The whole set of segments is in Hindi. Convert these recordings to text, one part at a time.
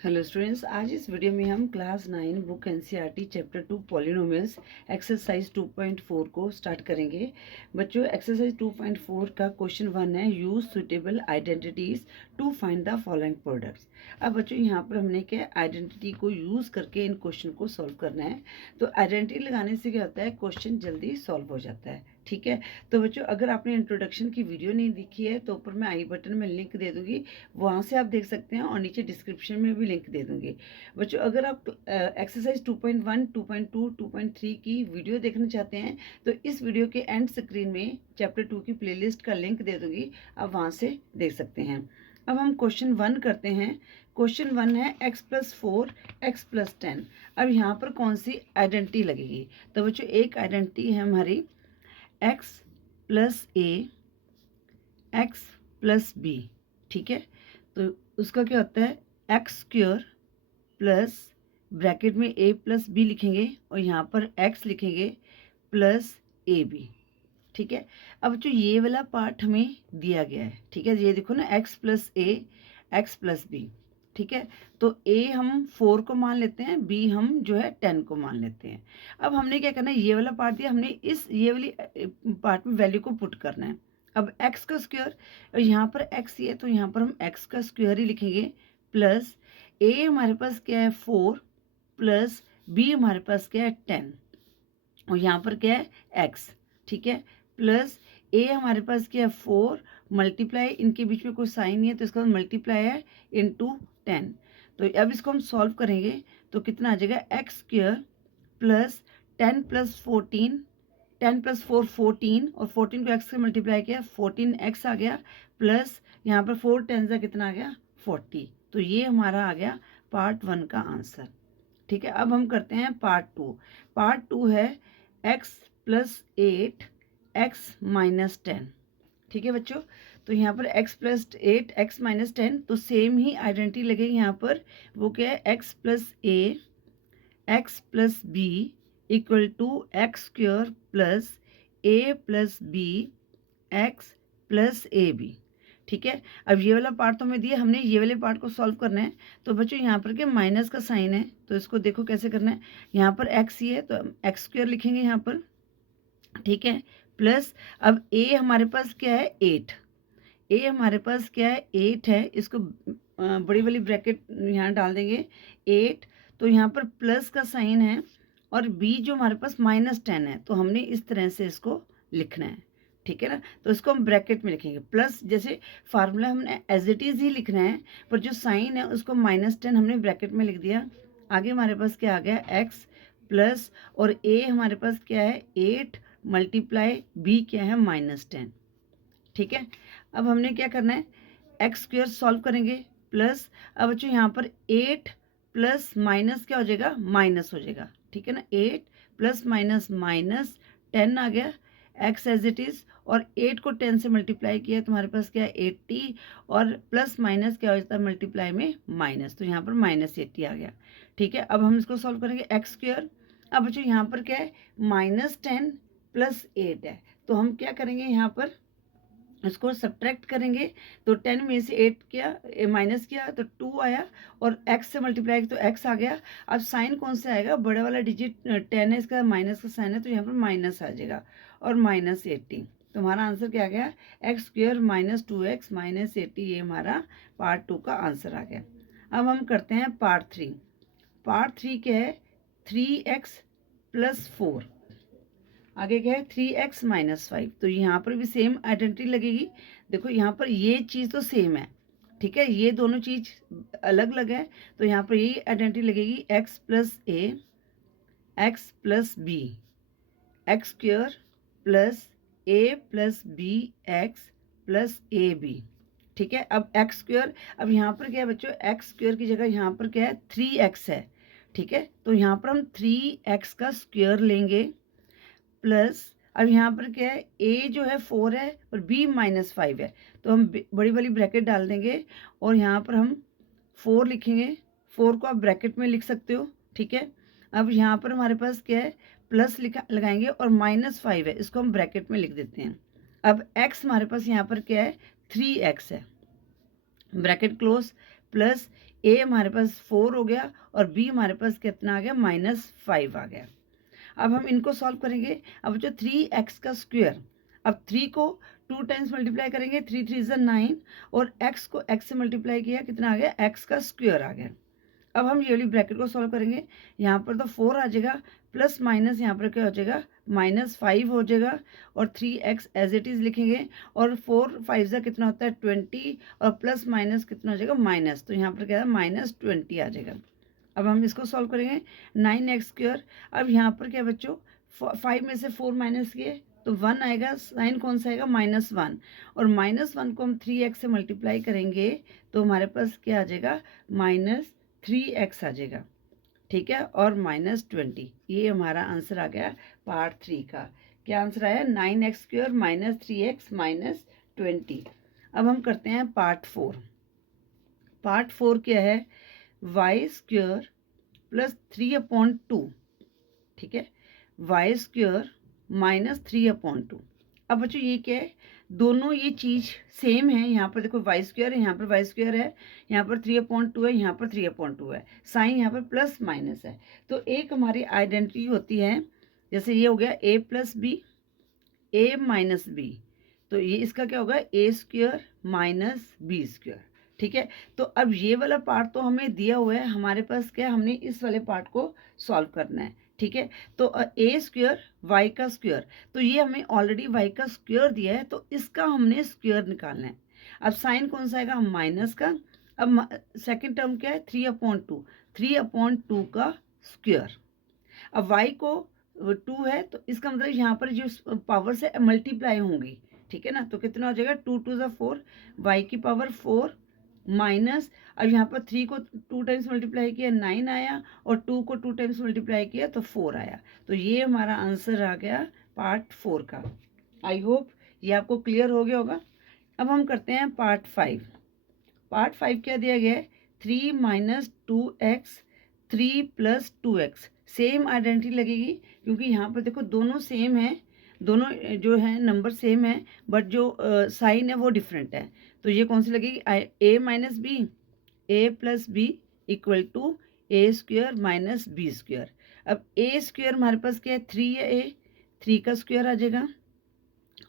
हेलो स्टूडेंट्स, आज इस वीडियो में हम class 9 book NCERT chapter 2 polynomials exercise 2.4 को स्टार्ट करेंगे। बच्चों, एक्सरसाइज 2.4 का क्वेश्चन 1 है, use suitable identities to find the following products. अब बच्चों यहाँ पर हमने क्या आइडेंटिटी को यूज करके इन क्वेश्चन को सॉल्व करना है। तो आइडेंटिटी लगाने से क्या होता है, क्वेश्चन जल्दी सॉल्व हो जाता है। ठीक है, तो बच्चों अगर आपने इंट्रोडक्शन की वीडियो नहीं देखी है तो ऊपर मैं आई बटन में लिंक दे दूंगी, वहाँ से आप देख सकते हैं, और नीचे डिस्क्रिप्शन में भी लिंक दे दूंगी। बच्चों अगर आप एक्सरसाइज 2.1, 2.2, 2.3 की वीडियो देखना चाहते हैं तो इस वीडियो के एंड स्क्रीन में चैप्टर 2 की प्लेलिस्ट का लिंक दे दूंगी, आप वहाँ से देख सकते हैं। अब हम क्वेश्चन 1 करते हैं। क्वेश्चन 1 है x+4 x+10। अब यहाँ पर कौन सी आइडेंटिटी लगेगी? तो बच्चों एक आइडेंटिटी है हमारी x+a x+b। ठीक है, तो उसका क्या होता है, x² प्लस ब्रैकेट में a+b लिखेंगे और यहाँ पर x लिखेंगे प्लस ab। ठीक है, अब जो ये वाला पार्ट हमें दिया गया है, ठीक है, ये देखो ना, x+a x+b। ठीक है, तो a हम 4 को मान लेते हैं, b हम जो है 10 को मान लेते हैं। अब हमने क्या करना है, ये वाला पार्ट दिया, हमने ये वाली पार्ट में वैल्यू को पुट करना है। अब x का स्क्वायर, यहाँ पर x ही है तो यहाँ पर हम x का स्क्वायर ही लिखेंगे, प्लस a हमारे पास क्या है 4, प्लस b हमारे पास क्या है 10, और यहाँ पर क्या है x। ठीक है, प्लस a हमारे पास क्या है 4 मल्टीप्लाई, इनके बीच में कोई साइन नहीं है तो इसका मल्टीप्लाई है इंटू 10। तो अब इसको हम सॉल्व करेंगे तो कितना आ जाएगा, x² प्लस 10 प्लस 14, 10 प्लस 4 14, और 14 को x से मल्टीप्लाई किया 14x आ गया, प्लस यहाँ पर 4 10 का कितना आ गया 40। तो ये हमारा आ गया पार्ट 1 का आंसर। ठीक है, अब हम करते हैं पार्ट 2। पार्ट 2 है x+8 x-10। ठीक है बच्चों, तो यहाँ पर x+8 x-10, तो सेम ही आइडेंटिटी लगेगी यहाँ पर। वो क्या है, x+a x+b equal to x² plus a+b x+ab। ठीक है, अब ये वाला पार्ट तो हमें दिया, हमने ये वाले पार्ट को सॉल्व करना है। तो बच्चों यहाँ पर क्या माइनस का साइन है, तो इसको देखो कैसे करना है। यहाँ पर x ही है तो x² लिखेंगे यहाँ पर। ठीक है, प्लस अब a हमारे पास क्या है 8, a हमारे पास क्या है 8 है, इसको बड़ी वाली ब्रैकेट यहाँ डाल देंगे 8, तो यहाँ पर प्लस का साइन है, और b जो हमारे पास -10 है, तो हमने इस तरह से इसको लिखना है। ठीक है ना, तो इसको हम ब्रैकेट में लिखेंगे, प्लस जैसे फार्मूला हमने एज इट इज़ ही लिखना है, पर जो साइन है उसको -10 हमने ब्रैकेट में लिख दिया। आगे हमारे पास क्या आ गया x प्लस, और a हमारे पास क्या है 8 मल्टीप्लाई b क्या है -10। ठीक है, अब हमने क्या करना है, x² सॉल्व करेंगे, प्लस अब बच्चों यहाँ पर 8 प्लस माइनस क्या हो जाएगा, माइनस हो जाएगा। ठीक है ना, 8 प्लस माइनस -10 आ गया, x एज इट इज़, और 8 को 10 से मल्टीप्लाई किया तो हमारे पास क्या है 80, और प्लस माइनस क्या हो जाता है मल्टीप्लाई में माइनस, तो यहाँ पर -80 आ गया। ठीक है, अब हम इसको सॉल्व करेंगे x²। अब बच्चों यहाँ पर क्या है -10 प्लस 8 है, तो हम क्या करेंगे, यहाँ पर इसको सब्ट्रैक्ट करेंगे, तो 10 में से 8 किया माइनस किया तो 2 आया, और x से मल्टीप्लाई तो x आ गया। अब साइन कौन सा आएगा, बड़ा वाला डिजिट 10 है, इसका माइनस का साइन है, तो यहाँ पर माइनस आ जाएगा, और -80। तो हमारा आंसर क्या आ गया, x² - 2x -80, ये हमारा पार्ट 2 का आंसर आ गया। अब हम करते हैं पार्ट 3। पार्ट 3 क्या है, 3x + 4, आगे क्या है 3x - 5। तो यहाँ पर भी सेम आइडेंटिटी लगेगी। देखो यहाँ पर ये चीज़ तो सेम है, ठीक है, ये दोनों चीज़ अलग अलग है, तो यहाँ पर यही आइडेंटिटी लगेगी x+a x+b x² plus a+b x+ab। ठीक है, अब x², अब यहाँ पर क्या है बच्चों, x² की जगह यहाँ पर क्या है 3x है। ठीक है, तो यहाँ पर हम 3x का स्क्वायर लेंगे, प्लस अब यहाँ पर क्या है, a जो है 4 है और b -5 है, तो हम बड़ी वाली ब्रैकेट डाल देंगे, और यहाँ पर हम 4 लिखेंगे। 4 को आप ब्रैकेट में लिख सकते हो। ठीक है, अब यहाँ पर हमारे पास क्या है, प्लस लगाएंगे, और -5 है, इसको हम ब्रैकेट में लिख देते हैं। अब x हमारे पास यहाँ पर क्या है 3x है, ब्रैकेट क्लोज, प्लस ए हमारे पास 4 हो गया और बी हमारे पास कितना आ गया -5 आ गया। अब हम इनको सॉल्व करेंगे। अब जो 3x का स्क्वायर, अब 3 को 2 टाइम्स मल्टीप्लाई करेंगे, 3 3 ज़ा 9 और x को x से मल्टीप्लाई किया, कितना आ गया x का स्क्वायर आ गया। अब हम ये वाली ब्रैकेट को सॉल्व करेंगे। यहाँ पर तो 4 आ जाएगा, प्लस माइनस यहाँ पर क्या हो जाएगा -5 हो जाएगा और 3x एज इट इज़ लिखेंगे और 4 5 ज़ा कितना होता है 20 और प्लस माइनस कितना हो जाएगा माइनस, तो यहाँ पर क्या है -20 आ जाएगा। अब हम इसको सॉल्व करेंगे 9x स्क्वायर। अब यहाँ पर क्या बच्चों 5 में से 4 माइनस किए तो 1 आएगा, साइन कौन सा आएगा -1 और -1 को हम 3x से मल्टीप्लाई करेंगे तो हमारे पास क्या आ जाएगा -3x आ जाएगा, ठीक है, और -20। ये हमारा आंसर आ गया पार्ट 3 का। क्या आंसर आया 9x स्क्वायर -3x -20। अब हम करते हैं पार्ट 4। पार्ट 4 क्या है y स्क्वायर प्लस 3/2, ठीक है, y स्क्वायर -3/2। अब बच्चों ये क्या है, दोनों ये चीज़ सेम है। यहाँ पर देखो y स्क्वायर है, यहाँ पर y स्क्वायर है, यहाँ पर 3/2 है, यहाँ पर 3/2 है, साइन यहाँ पर प्लस माइनस है। तो एक हमारी आइडेंटिटी होती है, जैसे ये हो गया a plus b a minus b, तो ये इसका क्या होगा a square minus b square, ठीक है। तो अब ये वाला पार्ट तो हमें दिया हुआ है, हमारे पास क्या हमने इस वाले पार्ट को सॉल्व करना है, ठीक है। तो ए स्क्वायर वाई का स्क्वायर, तो ये हमें ऑलरेडी वाई का स्क्वायर दिया है, तो इसका हमने स्क्वायर निकालना है। अब साइन कौन सा आएगा माइनस का। अब सेकंड टर्म क्या है 3/2 का स्क्वायर। अब वाई को 2 है तो इसका मतलब यहाँ पर जो पावर से मल्टीप्लाई होंगी, ठीक है ना, तो कितना हो जाएगा 2 2 ज़ा 4, वाई की पावर 4 माइनस, अब यहाँ पर 3 को 2 टाइम्स मल्टीप्लाई किया 9 आया और 2 को 2 टाइम्स मल्टीप्लाई किया तो 4 आया। तो ये हमारा आंसर आ गया पार्ट 4 का। आई होप ये आपको क्लियर हो गया होगा। अब हम करते हैं पार्ट 5। पार्ट 5 क्या दिया गया है 3 - 2x 3 + 2x। सेम आइडेंटिटी लगेगी क्योंकि यहाँ पर देखो दोनों सेम है, दोनों जो है नंबर सेम है, बट जो साइन है वो डिफरेंट है। तो ये कौन सी लगेगी a minus b, a plus b equal to a square minus b square. अब a स्क्वायर हमारे पास क्या है 3 है, a 3 का स्क्वायर आ जाएगा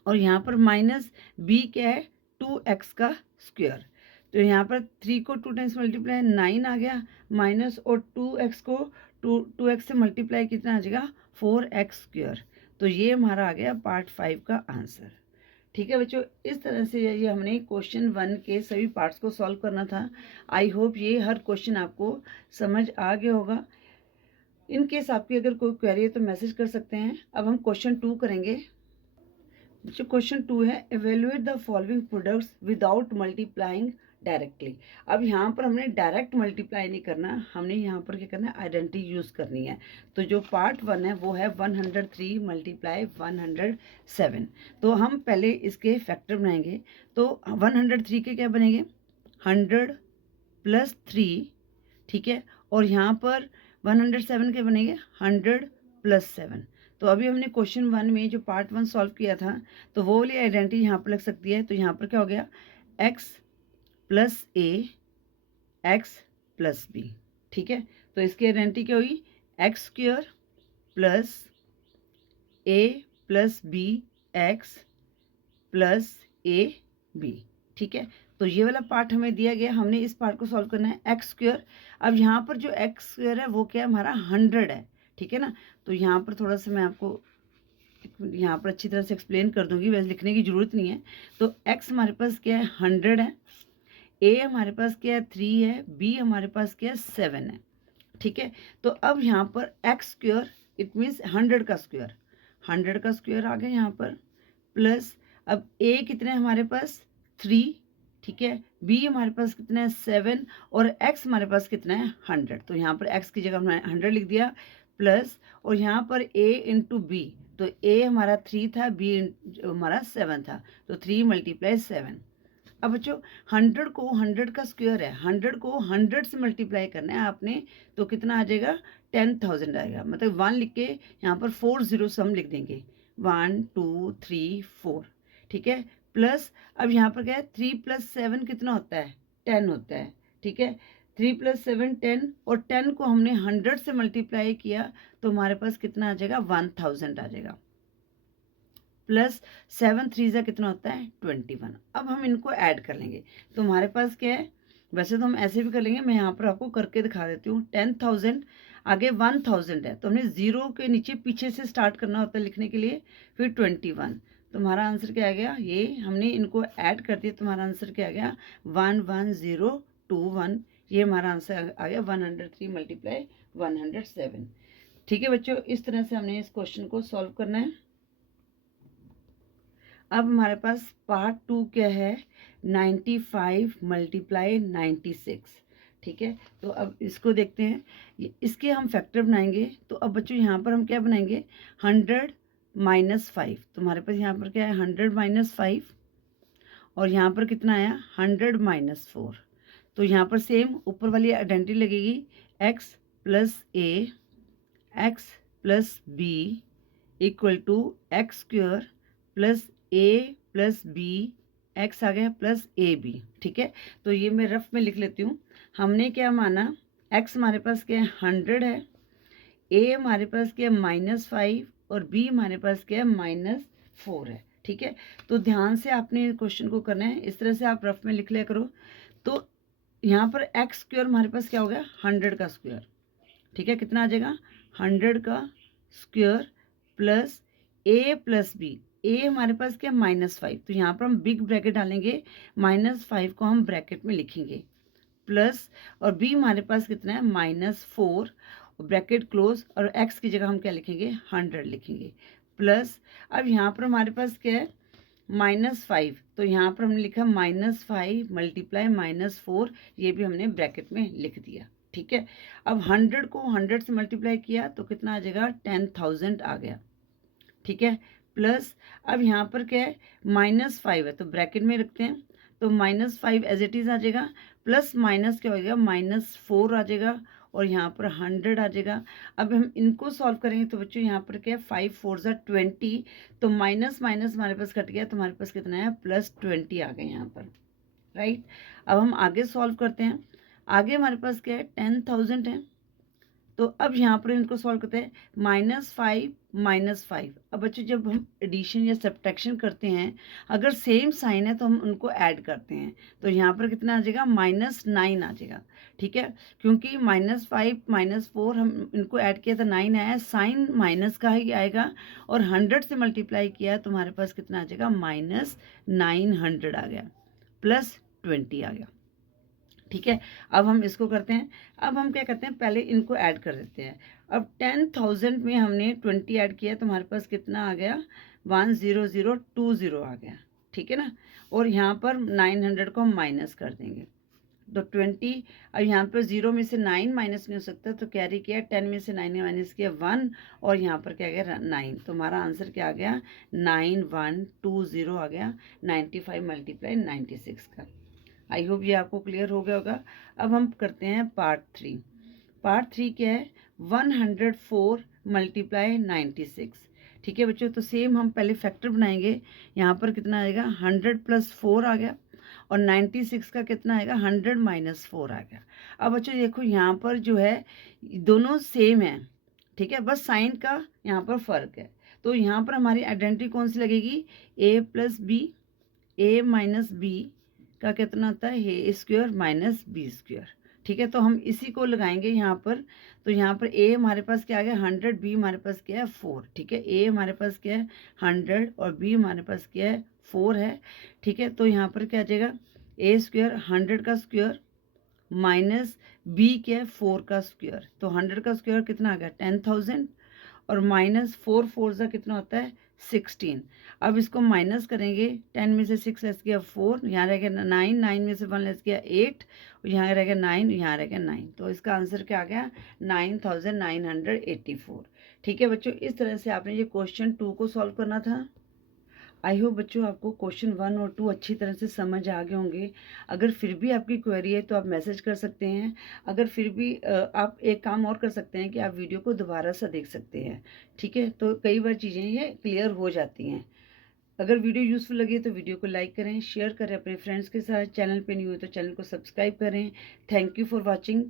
और यहाँ पर माइनस b क्या है 2x का स्क्वायर। तो यहाँ पर 3 को 2 टाइम्स मल्टीप्लाई 9 आ गया माइनस और 2x को 2x से मल्टीप्लाई कितना आ जाएगा 4x स्क्वायर। तो ये हमारा आ गया पार्ट 5 का आंसर, ठीक है बच्चों। इस तरह से ये हमने क्वेश्चन 1 के सभी पार्ट्स को सॉल्व करना था। आई होप ये हर क्वेश्चन आपको समझ आ गया होगा। इन केस आपकी अगर कोई क्वेरी है तो मैसेज कर सकते हैं। अब हम क्वेश्चन 2 करेंगे। जो क्वेश्चन 2 है evaluate the following products without multiplying directly. अब यहाँ पर हमने डायरेक्ट मल्टीप्लाई नहीं करना, हमने यहाँ पर क्या करना है आइडेंटिटी यूज़ करनी है। तो जो पार्ट 1 है वो है 103 × 107। तो हम पहले इसके फैक्टर बनाएंगे। तो 103 के क्या बनेंगे 100 + 3, ठीक है, और यहाँ पर 107 के बनेंगे 100 + 7। तो अभी हमने क्वेश्चन 1 में जो पार्ट 1 सॉल्व किया था तो वो वाली आइडेंटिटी यहाँ पर लग सकती है। तो यहाँ पर क्या हो गया x + a x + b, ठीक है। तो इसकी आइडेंटिटी क्या हुई x square plus a + b x + a b, ठीक है। तो ये वाला पार्ट हमें दिया गया, हमने इस पार्ट को सॉल्व करना है x स्क्वायर। अब यहाँ पर जो x स्क्वायर है वो क्या है हमारा 100 है, ठीक है ना। तो यहाँ पर थोड़ा सा मैं आपको यहाँ पर अच्छी तरह से एक्सप्लेन कर दूंगी, वैसे लिखने की ज़रूरत नहीं है। तो x हमारे पास क्या है 100 है, a हमारे पास क्या है 3 है, b हमारे पास क्या है 7 है, ठीक है। तो अब यहाँ पर x स्क्वायर इट मीन्स 100 का स्क्वायर, 100 का स्क्वायर आ गया यहाँ पर प्लस, अब a कितने हमारे पास 3, ठीक है, b हमारे पास कितना है 7 और x हमारे पास कितना है 100। तो यहाँ पर x की जगह हमने 100 लिख दिया प्लस, और यहाँ पर a × b, तो a हमारा 3 था, b हमारा 7 था, तो 3 × 7। अब बच्चों 100 को 100 का स्क्वायर है, 100 को 100 से मल्टीप्लाई करना है आपने, तो कितना आ जाएगा 10,000 आएगा। मतलब 1 लिख के यहाँ पर 4 zeros हम लिख देंगे 1 2 3 4, ठीक है, प्लस अब यहाँ पर क्या है 3 + 7 कितना होता है 10 होता है, ठीक है। 3 + 7 10, और 10 को हमने 100 से मल्टीप्लाई किया तो हमारे पास कितना आ जाएगा, 1000 आ जाएगा। प्लस 7 3 जा कितना होता है, 21। अब हम इनको ऐड कर लेंगे तो हमारे पास क्या है, वैसे तो हम ऐसे भी कर लेंगे, मैं यहाँ पर आपको करके दिखा देती हूँ। 10,000 आगे 1000 है तो हमने 0 के नीचे पीछे से स्टार्ट करना होता है लिखने के लिए, फिर 21। तो हमारा आंसर क्या आ गया, ये हमने इनको ऐड कर दिया तो हमारा आंसर क्या आ गया, 11021। ये हमारा आंसर आ गया 103 × 107। ठीक है बच्चों, इस तरह से हमने इस क्वेश्चन को सॉल्व करना है। अब हमारे पास पार्ट 2 क्या है, 95 × 96। ठीक है, तो अब इसको देखते हैं, इसके हम फैक्टर बनाएंगे। तो अब बच्चों यहाँ पर हम क्या बनाएंगे, 100 - 5। तो हमारे पास यहाँ पर क्या है, 100 - 5, और यहाँ पर कितना आया, 100 - 4। तो यहाँ पर सेम ऊपर वाली आइडेंटिटी लगेगी, x + a x + b = x² + a + b x आ गया प्लस ab। ठीक है, तो ये मैं रफ में लिख लेती हूँ। हमने क्या माना, x हमारे पास क्या है, 100 है, a हमारे पास क्या है, -5, और b हमारे पास क्या है, -4 है। ठीक है, तो ध्यान से आपने क्वेश्चन को करना है, इस तरह से आप रफ में लिख लिया करो। तो यहाँ पर x² हमारे पास क्या हो गया, 100 का स्क्वायर। ठीक है, कितना आ जाएगा, 100 का square plus a + b। a हमारे पास क्या, -5, तो यहाँ पर हम बिग ब्रैकेट डालेंगे, -5 को हम ब्रैकेट में लिखेंगे, प्लस, और b हमारे पास कितना है, -4, ब्रैकेट क्लोज, और x की जगह हम क्या लिखेंगे, 100 लिखेंगे, प्लस। अब यहाँ पर हमारे पास क्या है, -5, तो यहाँ पर हमने लिखा -5 × -4, ये भी हमने ब्रैकेट में लिख दिया। ठीक है, अब 100 को 100 से मल्टीप्लाई किया तो कितना आ जाएगा, 10,000 आ गया। ठीक है, प्लस अब यहाँ पर क्या है, -5 है तो ब्रैकेट में रखते हैं, तो -5 एज इट इज आ जाएगा, प्लस माइनस क्या हो जाएगा, -4 आ जाएगा, और यहाँ पर 100 आ जाएगा। अब हम इनको सॉल्व करेंगे तो बच्चों यहाँ पर क्या है, 5 4 = 20, तो माइनस माइनस हमारे पास कट गया, तो हमारे पास कितना है, +20 आ गए यहाँ पर। राइट, अब हम आगे सॉल्व करते हैं। आगे हमारे पास क्या है, 10,000 है, तो अब यहाँ पर इनको सॉल्व करते हैं, -5 - 5। अब बच्चों जब हम एडिशन या सब्ट्रैक्शन करते हैं, अगर सेम साइन है तो हम उनको ऐड करते हैं, तो यहाँ पर कितना आ जाएगा, -9 आ जाएगा। ठीक है, क्योंकि -5 - 4 हम इनको ऐड किया था, 9 आया, साइन माइनस का ही आएगा, और 100 से मल्टीप्लाई किया तो हमारे पास कितना आ जाएगा, -900 आ गया, +20 आ गया। ठीक है, अब हम इसको करते हैं। अब हम क्या करते हैं, पहले इनको ऐड कर देते हैं। अब 10,000 में हमने 20 ऐड किया तो हमारे पास कितना आ गया, 10020 आ गया। ठीक है ना, और यहाँ पर 900 को हम माइनस कर देंगे, तो 20। अब यहाँ पर 0 में से 9 माइनस नहीं हो सकता, तो कैरी किया, 10 में से 9 माइनस किया 1, और यहाँ पर क्या गया, 9। तो हमारा आंसर क्या आ गया, 9120 आ गया, 95 × 96 का। आई होप ये आपको क्लियर हो गया होगा। अब हम करते हैं पार्ट 3। पार्ट 3 क्या है, 104 × 96। ठीक है बच्चों, तो सेम हम पहले फैक्टर बनाएंगे। यहाँ पर कितना आएगा, 100 + 4 आ गया, और 96 का कितना आएगा, 100 - 4 आ गया। अब बच्चों देखो यहाँ पर जो है, दोनों सेम है। ठीक है, बस साइन का यहाँ पर फ़र्क है। तो यहाँ पर हमारी आइडेंटिटी कौन सी लगेगी, a + b, a - b का कितना होता है, a² - b²। ठीक है, तो हम इसी को लगाएंगे यहाँ पर। तो यहाँ पर a हमारे पास क्या आ गया, 100, b हमारे पास क्या है, 4। ठीक है, a हमारे पास क्या है, 100, और b हमारे पास क्या है, 4 है। ठीक है, तो यहाँ पर क्या आ जाएगा, a² 100 का स्क्वायर माइनस b क्या है, 4 का स्क्वायर। तो 100 का स्क्वायर कितना आ गया, 10,000, और -4 4 का कितना होता है, 16। अब इसको माइनस करेंगे, 10 में से 6 लेस किया 4, यहाँ रह गया 9, 9 में से 1 लेस किया 8, यहाँ रह गया 9, यहाँ रह गया 9। तो इसका आंसर क्या आ गया, 9984। ठीक है बच्चों, इस तरह से आपने ये क्वेश्चन 2 को सॉल्व करना था। आई होप बच्चों आपको क्वेश्चन 1 और 2 अच्छी तरह से समझ आ गए होंगे। अगर फिर भी आपकी क्वेरी है तो आप मैसेज कर सकते हैं। अगर फिर भी आप एक काम और कर सकते हैं कि आप वीडियो को दोबारा से देख सकते हैं। ठीक है, तो कई बार चीज़ें ये क्लियर हो जाती हैं। अगर वीडियो यूज़फुल लगे तो वीडियो को लाइक करें, शेयर करें अपने फ्रेंड्स के साथ। चैनल पे न्यू हो तो चैनल को सब्सक्राइब करें। Thank you for watching.